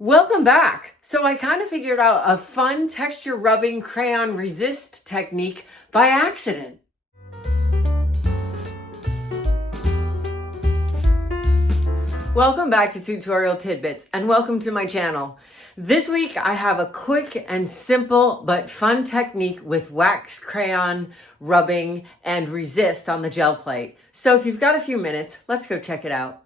Welcome back. So I kind of figured out a fun texture rubbing crayon resist technique by accident. Welcome back to Tutorial Tidbits and welcome to my channel. This week I have a quick and simple but fun technique with wax crayon rubbing and resist on the gel plate. So if you've got a few minutes, let's go check it out.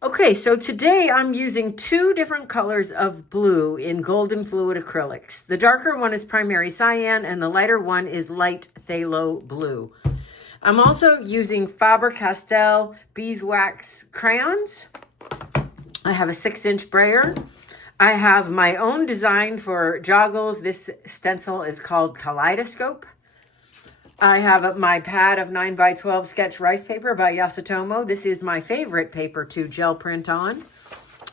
Okay, so today I'm using two different colors of blue in golden fluid acrylics. The darker one is primary cyan and the lighter one is light phthalo blue. I'm also using Faber-Castell Beeswax Crayons. I have a 6-inch brayer. I have my own design for joggles. This stencil is called Kaleidoscope. I have my pad of 9x12 sketch rice paper by Yasutomo. This is my favorite paper to gel print on.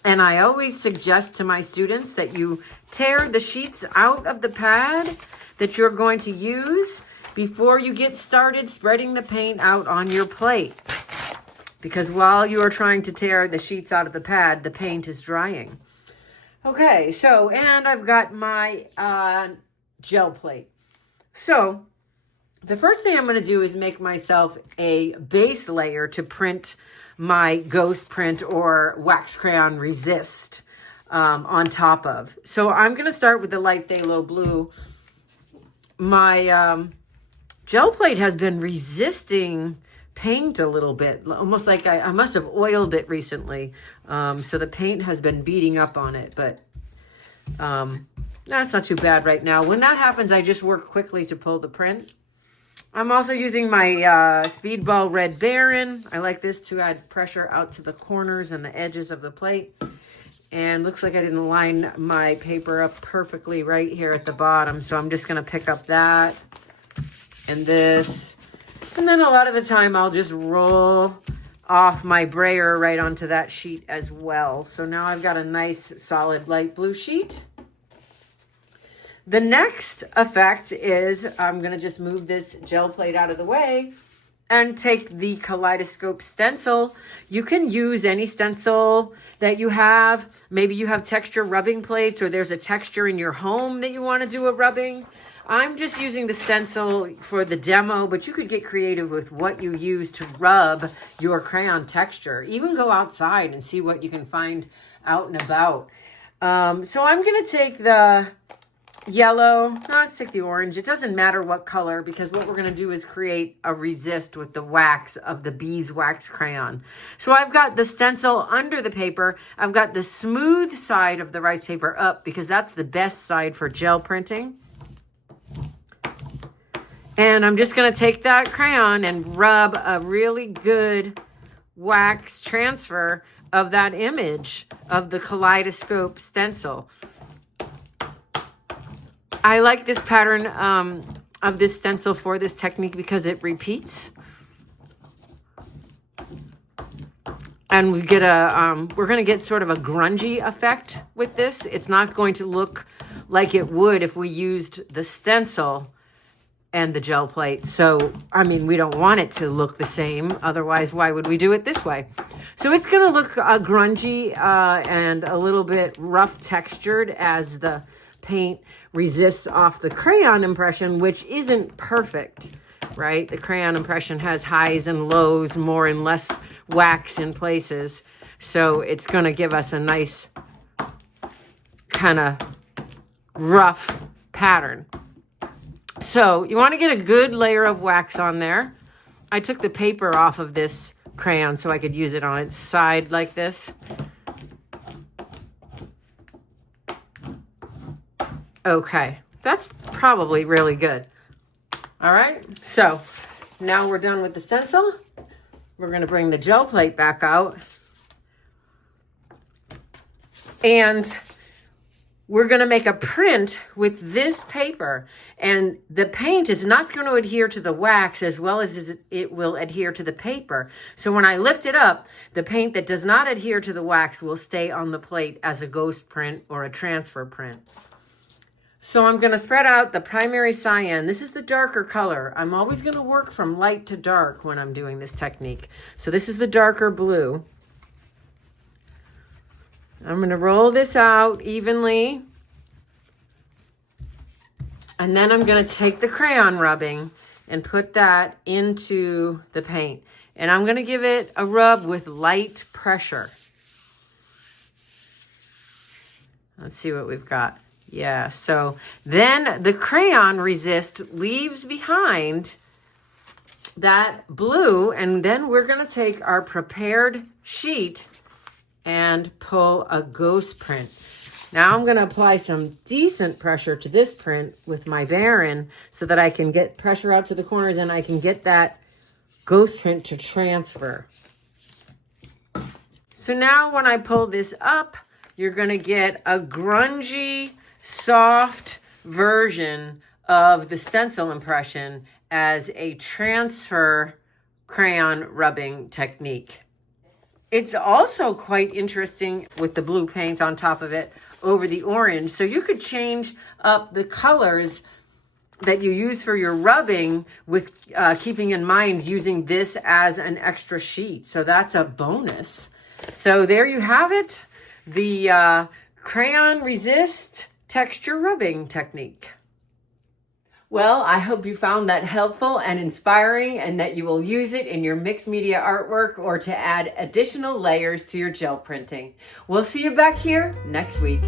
And I always suggest to my students that you tear the sheets out of the pad that you're going to use before you get started spreading the paint out on your plate. Because while you are trying to tear the sheets out of the pad, the paint is drying. Okay, so, and I've got my gel plate. So, the first thing I'm going to do is make myself a base layer to print my ghost print or wax crayon resist on top of. So I'm going to start with the light phthalo blue. My gel plate has been resisting paint a little bit, almost like I must have oiled it recently. So the paint has been beating up on it, but that's not too bad right now. When that happens, I just work quickly to pull the print. I'm also using my Speedball Red Baron. I like this to add pressure out to the corners and the edges of the plate. And looks like I didn't line my paper up perfectly right here at the bottom. So I'm just going to pick up that and this. And then a lot of the time I'll just roll off my brayer right onto that sheet as well. So now I've got a nice solid light blue sheet. The next effect is I'm going to just move this gel plate out of the way and take the Kaleidoscope stencil. You can use any stencil that you have. Maybe you have texture rubbing plates or there's a texture in your home that you want to do a rubbing. I'm just using the stencil for the demo, but you could get creative with what you use to rub your crayon texture. Even go outside and see what you can find out and about. So I'm going to take the yellow, no, let's take the orange. It doesn't matter what color because what we're going to do is create a resist with the wax of the Beeswax crayon. So I've got the stencil under the paper. I've got the smooth side of the rice paper up because that's the best side for gel printing. And I'm just going to take that crayon and rub a really good wax transfer of that image of the Kaleidoscope stencil. I like this pattern of this stencil for this technique because it repeats. And we get we're going to get sort of a grungy effect with this. It's not going to look like it would if we used the stencil and the gel plate. So, I mean, we don't want it to look the same. Otherwise, why would we do it this way? So it's going to look grungy and a little bit rough textured as the paint resists off the crayon impression, which isn't perfect, right? The crayon impression has highs and lows, more and less wax in places. So it's going to give us a nice kind of rough pattern. So you want to get a good layer of wax on there. I took the paper off of this crayon so I could use it on its side like this. Okay, that's probably really good. All right, so now we're done with the stencil. We're going to bring the gel plate back out. And we're going to make a print with this paper. And the paint is not going to adhere to the wax as well as it will adhere to the paper. So when I lift it up, the paint that does not adhere to the wax will stay on the plate as a ghost print or a transfer print. So I'm going to spread out the primary cyan. This is the darker color. I'm always going to work from light to dark when I'm doing this technique. So this is the darker blue. I'm going to roll this out evenly. And then I'm going to take the crayon rubbing and put that into the paint. And I'm going to give it a rub with light pressure. Let's see what we've got. Yeah, so then the crayon resist leaves behind that blue, and then we're going to take our prepared sheet and pull a ghost print. Now I'm going to apply some decent pressure to this print with my Baron so that I can get pressure out to the corners and I can get that ghost print to transfer. So now when I pull this up, you're going to get a grungy, soft version of the stencil impression as a transfer crayon rubbing technique. It's also quite interesting with the blue paint on top of it over the orange. So you could change up the colors that you use for your rubbing with keeping in mind using this as an extra sheet. So that's a bonus. So there you have it. The crayon resist texture rubbing technique. Well, I hope you found that helpful and inspiring and that you will use it in your mixed media artwork or to add additional layers to your gel printing. We'll see you back here next week.